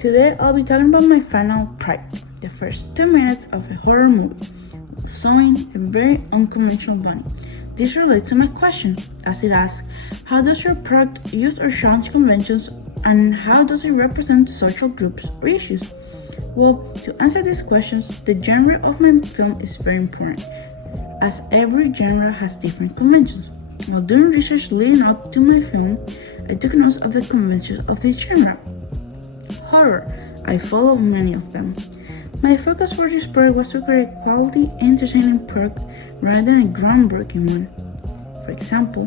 Today I'll be talking about my final project, the first 2 minutes of a horror movie, showing a very unconventional bunny. This relates to my question, as it asks, how does your product use or challenge conventions, and how does it represent social groups or issues? Well, to answer these questions, the genre of my film is very important, as every genre has different conventions. While doing research leading up to my film, I took notes of the conventions of each genre. Horror, I follow many of them. My focus for this project was to create a quality, entertaining product rather than a groundbreaking one. For example,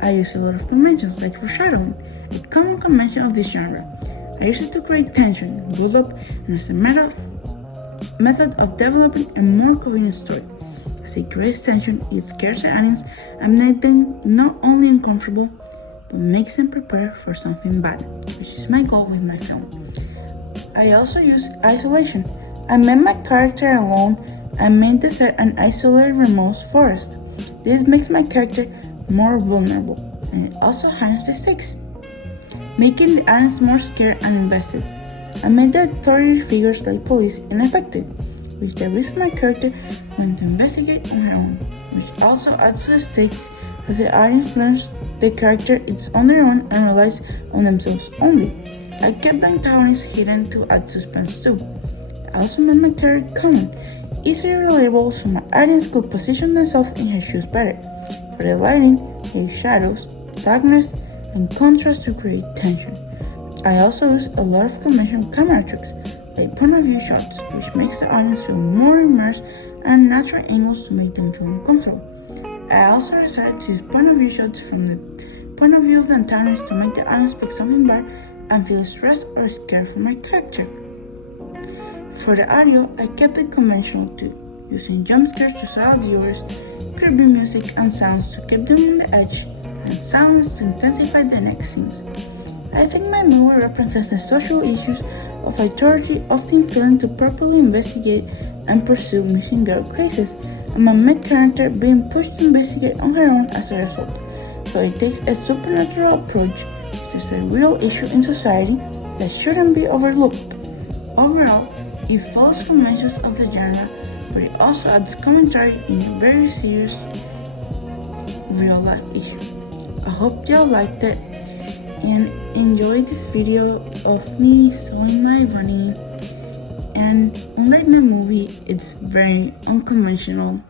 I use a lot of conventions like foreshadowing, a common convention of this genre. I use it to create tension, build up, and as a method of developing a more coherent story. As it creates tension, it scares the audience and makes them not only uncomfortable, but makes them prepare for something bad, which is my goal with my film. I also use isolation. I made my character alone and made the set an isolated remote forest. This makes my character more vulnerable, and it also heightens the stakes, making the audience more scared and invested. I made the authority figures like police ineffective, which the reason my character went to investigate on her own, which also adds to the stakes as the audience learns the character is on their own and relies on themselves only. I kept the antagonist hidden to add suspense too. I also made my character common, easily relatable so my audience could position themselves in her shoes better. For the lighting, I used shadows, darkness, and contrast to create tension. I also use a lot of conventional camera tricks, like point of view shots, which makes the audience feel more immersed, and natural angles to make them feel uncomfortable. I also decided to use point of view shots from the point of view of the antagonist to make the audience pick something bad and feel stressed or scared for my character. For the audio, I kept it conventional too, using jump scares to startle viewers, creepy music and sounds to keep them on the edge, and silence to intensify the next scenes. I think my movie represents the social issues of authority often failing to properly investigate and pursue missing girl cases, and my main character being pushed to investigate on her own as a result. So it takes a supernatural approach. This is a real issue in society that shouldn't be overlooked. Overall, it follows conventions of the genre, but it also adds commentary in a very serious real-life issue. I hope y'all liked it and enjoyed this video of me showing my bunny. And unlike my movie, it's very unconventional.